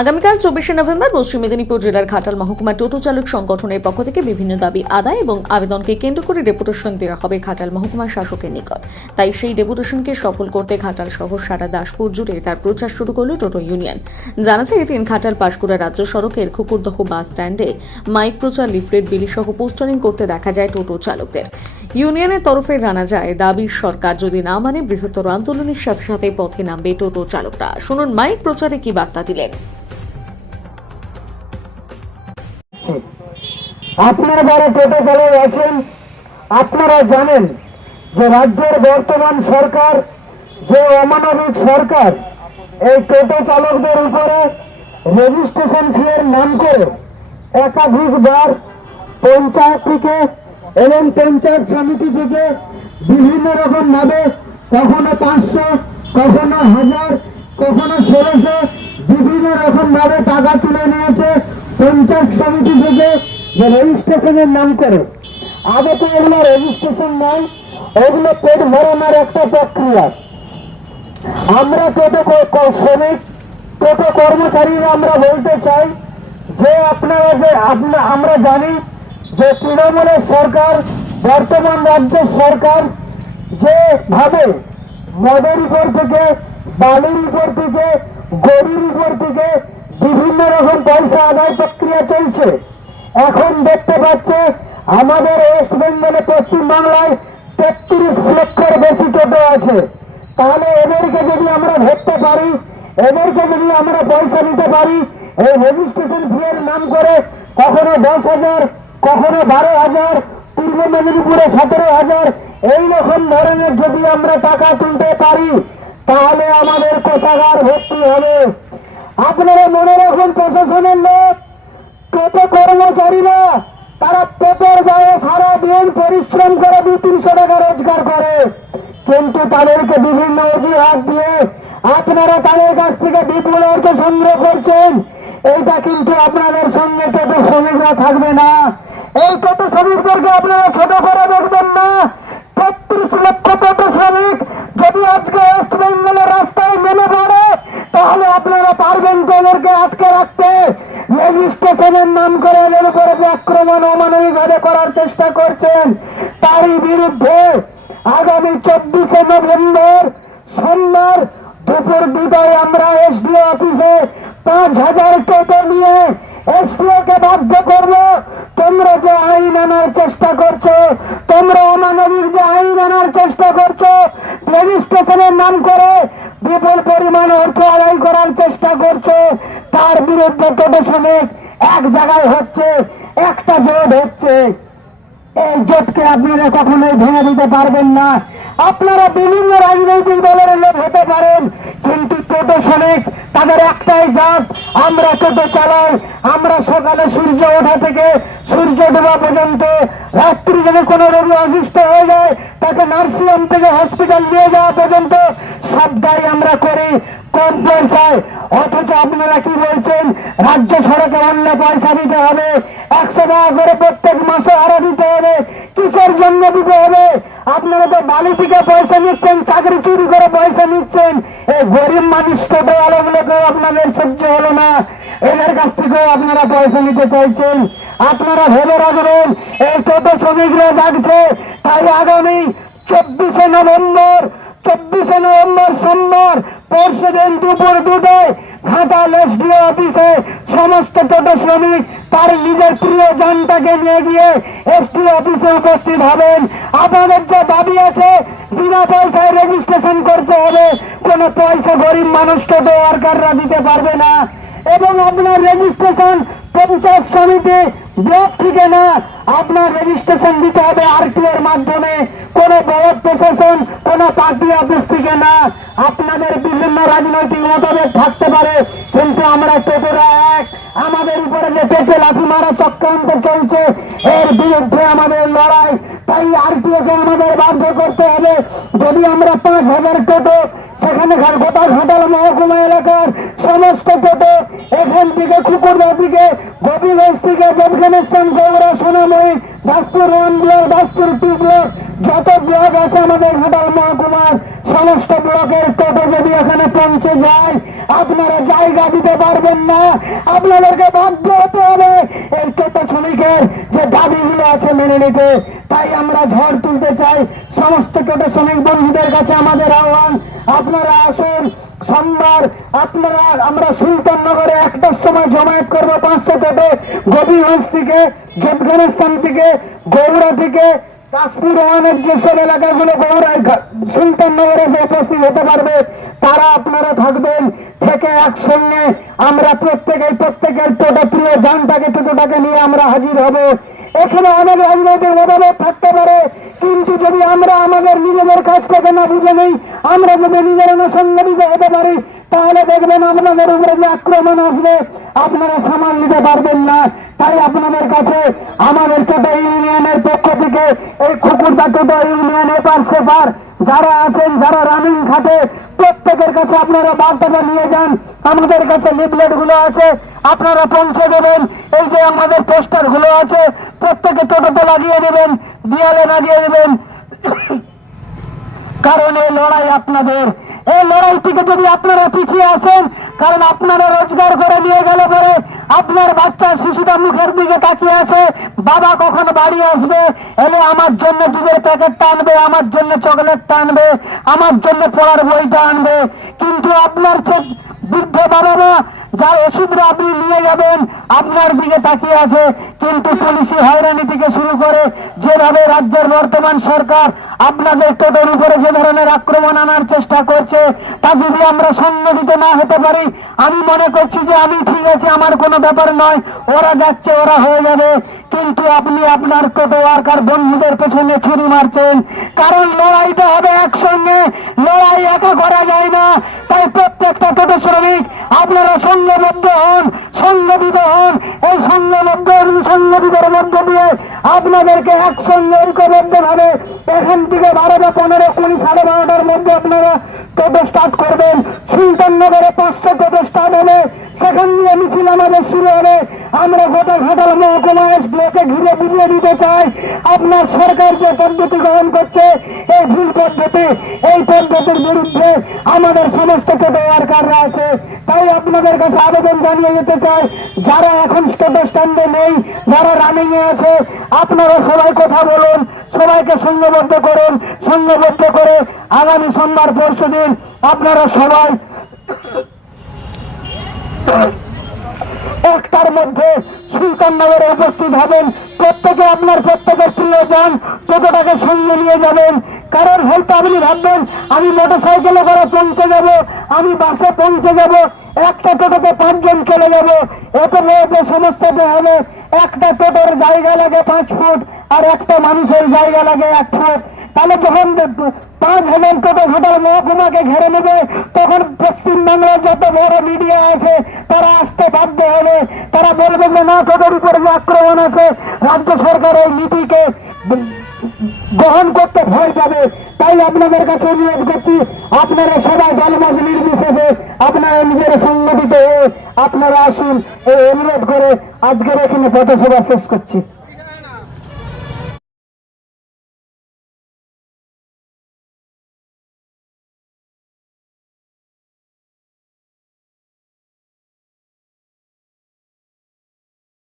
আগামীকাল চব্বিশে নভেম্বর পশ্চিম মেদিনীপুর জেলার ঘাটাল মহকুমা টোটো চালক সংগঠনের পক্ষ থেকে বিভিন্ন দাবি আদায় এবং আবেদনকে কেন্দ্র করে ডেপুটেশন দেওয়া হবে ঘাটাল মহকুমা শাসকের নিকট। তাই সেই ডেপুটেশনকে সফল করতে ঘাটাল সহ সারা দাসপুর জুড়ে তার প্রচার শুরু করল টোটো ইউনিয়ন। জানা যায়, এদিন ঘাটাল পাশকুড়া রাজ্য সড়কের খুকুরদহ বাস স্ট্যান্ডে মাইক প্রচার, লিফলেট, বিলি সহ পোস্টারিং করতে দেখা যায় টোটো চালকদের। ইউনিয়নের তরফে জানা যায় দাবির সরকার যদি না মানে বৃহত্তর আন্দোলনের সাথে সাথে পথে নামবে টোটো চালকরা। শুনুন, মাইক প্রচারে কি বার্তা দিলেন? আপনারা যারা চালক আছেন, আপনারা জানেন যে রাজ্যের বর্তমান সরকার, যে অমানবিক সরকার, এই টোটো চালকদের উপরে রেজিস্ট্রেশন ফিয়ের নাম করে একাধিকবার পঞ্চায়েত থেকে এবং পঞ্চায়েত সমিতি থেকে বিভিন্ন রকম ভাবে কখনো পাঁচশো, কখনো হাজার, কখনো ষোলোশো, বিভিন্ন রকম ভাবে টাকা তুলে নিয়েছে পঞ্চায়েত সমিতি থেকে। যে রেজিস্ট্রেশনের নাম করে। আগে তো এগুলো রেজিস্ট্রেশন নয়, এগুলো পেট ভরানোর একটা প্রক্রিয়া। আমরা টোটো শ্রমিক, টোটো কর্মচারীরা আমরা বলতে চাই যে আপনারা যে আমরা জানি যে তৃণমূলের সরকার, বর্তমান রাজ্যের সরকার যেভাবে মদের উপর থেকে, বালির উপর থেকে গরুর উপর থেকে বিভিন্ন রকম পয়সা আদায় প্রক্রিয়া চলছে এখন দেখতে পাচ্ছে আমাদের ওয়েস্ট বেঙ্গলে পশ্চিম বাংলায় তেত্রিশ লক্ষের বেশি টোটো আছে। তাহলে এদেরকে যদি আমরা ধরতে পারি, এদেরকে যদি আমরা পয়সা নিতে পারি, এই রেজিস্ট্রেশন ফি এর নাম করে কখনো দশ হাজার, কখনো বারো হাজার, পূর্ব মেদিনীপুরে সতেরো হাজার এইরকম ধরনের যদি আমরা টাকা তুলতে পারি, তাহলে আমাদের কোষাগার ভর্তি হবে। আপনারা মনে রাখুন প্রশাসনের লোক টোটো কর্মচারীরা তারা পেটের গায়ে সারা দিন পরিশ্রম করে দু তিনশো টাকা রোজগার করে। কিন্তু তাদেরকে বিভিন্ন অজুহাত দিয়ে আপনারা তাদের কাছ থেকে বিপুল অর্থ সংগ্রহ করছেন। এইটা কিন্তু আপনাদের সঙ্গে টোটো শ্রমিকরা থাকবে না। এই টোটো শ্রমিকদেরকে আপনারা ছোট করে দেখবেন না। তেত্রিশ লক্ষ টোটো শ্রমিক যদি আজকে ওয়েস্ট বেঙ্গলের রাস্তায় নেমে পড়ে, তাহলে আপনারা পারবেন তো এদেরকে আটকে রাখতে। রেজিস্ট্রেশনের নাম করে এদের উপরে যে আক্রমণ অমানবিক ভাবে করার চেষ্টা করছেন, তারই বিরুদ্ধে আগামী চব্বিশে নভেম্বর সোমবার দুপুর দুটায় আমরা এসডিও অফিসে পাঁচ হাজার টোটো নিয়ে এসডিও কে বাধ্য করব। তোমরা যে আইন আনার চেষ্টা করছ, তোমরা অমানবিক যে আইন আনার চেষ্টা করছ, রেজিস্ট্রেশনের নাম করে বিপুল পরিমাণ অর্থ আদায় করার চেষ্টা করছ। তার বিরুদ্ধে শ্রমিক এক জায়গায় হচ্ছে, একটা জোট হচ্ছে। এই জোটকে আপনারা কখনোই ভেঙে দিতে পারবেন না। আপনারা বিভিন্ন রাজনৈতিক দলের লোক হতে পারেন, কিন্তু টোটো শ্রমিক তাদের একটাই জাত আমরা টোটো চালাই, আমরা সকালে সূর্য ওঠা থেকে সূর্য ডোবা পর্যন্ত রাত্রি যদি কোনো রোগী অসুস্থ হয়ে যায়, তাকে নার্সিংহোম থেকে হসপিটাল নিয়ে যাওয়া পর্যন্ত সবটাই আমরা করি। কম পয়সায় অথচ আপনারা কি বলছেন? রাজ্য সড়কে অন্য পয়সা দিতে হবে। একশো টাকা করে প্রত্যেক মাসে আরও দিতে হবে। কিসের জন্য দিতে হবে? আপনারা তো বালি পয়সা নিচ্ছেন, চাকরি চুরি করে পয়সা নিচ্ছেন। এই গরিব মানুষ টোটো আলোগুলোকেও আপনাদের সহ্য হলো না। এদের কাছ থেকেও আপনারা পয়সা নিতে চাইছেন। আপনারা ভেবে রাখবেন, এই টোটো শ্রমিকরা ডাকছে তাই আগামী চব্বিশে নভেম্বর চব্বিশে নভেম্বর সোমবার পরশু দিন দুপুর দুটোয় ঘাটাল এসডিও অফিসে সমস্ত টোটো শ্রমিক তার নিজের প্রিয় যানটাকে নিয়ে গিয়ে এসডিও অফিসে উপস্থিত হবেন। আপনাদের যে দাবি আছে, বিনা পয়সায় রেজিস্ট্রেশন করতে হবে। কোনো পয়সা গরিব মানুষ টোটো ওয়ার্কাররা দিতে পারবে না। এবং আপনার রেজিস্ট্রেশন পঞ্চায়েত সমিতি ব্লক থেকে না, আপনার রেজিস্ট্রেশন দিতে হবে আরটিও এর মাধ্যমে। কোন বড় প্রশাসন, কোন পার্টি অফিস থেকে না। রাজনৈতিক মতভেদ থাকতে পারে, কিন্তু আমরা টোটোরা এক। আমাদের উপরে যে পেটে লাঠি মারা চক্রান্ত চলছে, এর বিরুদ্ধে আমাদের লড়াই। তাই আরটিও কে আমাদের বাধ্য করতে হবে। যদি আমরা পাঁচ হাজার টোটো, সেখানে গোটা ঘাটাল মহকুমা এলাকার সমস্ত টোটো এখান থেকে কুকুরদা থেকে গোপীগঞ্জ থেকে দেবখানেস্থান Goura Sonamoyi Daspur one block Daspur two block যত ব্লক আছে আমাদের ঘাটাল মহকুমার সমস্ত ব্লকের টোটো যদি এখানে পৌঁছে যায়, আপনারা জায়গা দিতে পারবেন না। আপনাদেরকে বাধ্য হতে হবে। এই টোটো শ্রমিকের যে দাবিগুলো আছে মেনে নিতে, তাই আমরা ঝড় তুলতে চাই। সমস্ত টোটো শ্রমিক বন্ধুদের কাছে আমাদের আহ্বান, আপনারা আসুন, সোমবার আপনারা, আমরা সুলতাননগরে একটার সময় জমায়েত করব পাঁচশো টোটো গোপীগঞ্জ থেকে, জেফগানিস্তান থেকে, গৌড়া থেকে কাশপুর ওয়ানের যেসব এলাকাগুলো গৌড়ায় ঘা- সুলতাননগরে উপস্থিত হতে পারবে, তারা আপনারা থাকবেন থেকে একসঙ্গে। আমরা প্রত্যেকের প্রত্যেকের টোটো প্রিয় যানটাকে টোটোটাকে নিয়ে আমরা হাজির হব। এখানে অনেক রাজনৈতিক মতামত থাকতে পারে, কিন্তু যদি আমরা আমাদের নিজেদের কাজটাকে না বুঝে নেই, আমরা যদি নিজেরা সংগঠিত হতে পারি তাহলে দেখবেন আপনাদের উপরে যে আক্রমণ আসবে, আপনারা সামাল নিতে পারবেন না। তাই আপনাদের কাছে আমাদের টোটো ইউনিয়নের পক্ষ থেকে এই কুকুরদা টোটো ইউনিয়ন এপার সেপার যারা আছেন, যারা রানিং খাটে প্রত্যেকের কাছে আপনারা বার্তাটা নিয়ে যান। আমাদের কাছে লিফলেটগুলো আছে, আপনারা পৌঁছে দেবেন। এই যে আমাদের পোস্টারগুলো আছে, প্রত্যেকে টোটোতে লাগিয়ে দেবেন, দিয়ালে লাগিয়ে দেবেন। কারণ এই লড়াই আপনাদের এই লড়াই থেকে যদি আপনারা পিছিয়ে আসেন, কারণ আপনারা রোজগার করে নিয়ে গেলে পরে আপনার বাচ্চা শিশুটা মুখের দিকে তাকিয়ে আছে, বাবা কখন বাড়ি আসবে, এলে আমার জন্য দুধের প্যাকেটটা আনবে, আমার জন্য চকলেটটা আনবে, আমার জন্য পড়ার বইটা আনবে। কিন্তু আপনার বৃদ্ধ বাবা মা, যার ওষুধরা আপনি নিয়ে যাবেন আপনার দিকে তাকিয়ে আছে, কিন্তু পুলিশি হয়রানি থেকে শুরু করে, যেভাবে রাজ্যের বর্তমান সরকার আপনাদের টোটোর উপরে যে ধরনের আক্রমণ আনার চেষ্টা করছে, তা যদি আমরা সংগঠিত না হতে পারি, আমি মনে করছি যে আমি ঠিক আছে, আমার কোনো ব্যাপার নয়, ওরা যাচ্ছে, ওরা হয়ে যাবে, কিন্তু আপনি আপনার টোটো ওয়ার্কার বন্ধুদের পেছনে ছুরি মারছেন। কারণ লড়াইটা হবে একসঙ্গে, লড়াই একা করা যায় না। তাই প্রত্যেকটা টোটো শ্রমিক, আপনারা সংঘবদ্ধ হন সংগঠিত হন। এই সংঘবদ্ধ এবং সংগঠিতের মধ্যে দিয়ে আপনাদেরকে একসঙ্গে ঐক্যবদ্ধ ভাবে এখান থেকে বারো বা পনেরো কুড়ি সাড়ে বারোটার মধ্যে আপনারা টোটো স্টার্ট করবেন। সুলতাননগরে পাঁচশো টোটো স্টার্ট হবে। সেখান দিয়ে মিছিল আমাদের শুরু হবে। আমরা গোটা ঘাটাল মহকুমা এস ব্লকে ঘিরে বুঝিয়ে দিতে চাই। আপনার সরকার যে পদ্ধতি গ্রহণ করছে, এই পদ্ধতি, এই পদ্ধতির বিরুদ্ধে আমাদের সমস্ত ওয়ার্কাররা আছে তাই আপনাদের কাছে আবেদন জানিয়ে যেতে চাই, যারা এখন টোটো স্ট্যান্ডে নেই, যারা রানিং এ আছে, আপনারা সবাই কথা বলুন, সবাইকে সংঘবদ্ধ করুন সংঘবদ্ধ করে আগামী সোমবার পরশু দিন আপনারা সবাই একটার মধ্যে সুলতাননগরে উপস্থিত হবেন। প্রত্যেকে আপনার প্রত্যেকের প্রিয় যান টোটোটাকে সঙ্গে নিয়ে যাবেন কারণ হয়তো আপনি ভাববেন, আমি মোটর সাইকেলে করে পৌঁছে যাব, আমি বাসে পৌঁছে যাব, একটা টোটোতে পাঁচজন চলে যাব, এত মেয়েতে সমস্যাতে হবে, একটা টোটোর জায়গা লাগে পাঁচ ফুট আর একটা মানুষের জায়গা লাগে এক ফুট। তাহলে যখন পাঁচ হাজার টোটো ঘাটাল মহকুমাকে ঘেরে নেবে, তখন পশ্চিমবাংলার যত বড় মিডিয়া আছে, তারা আসতে বাধ্য হবে। তারা বলবে যে না, টোটোর উপরে যে আক্রমণ আছে, রাজ্য সরকার এই নীতিকে গ্রহণ করতে ভয় পাবে। তাই আপনাদের কাছে অনুরোধ করছি, আপনারা সবাই দলমত নির্বিশেষে আপনারা নিজেরা সংগঠিত হয়ে আপনারা আসুন। এই অনুরোধ করে আজকের এখানে পথসভা শেষ করছি।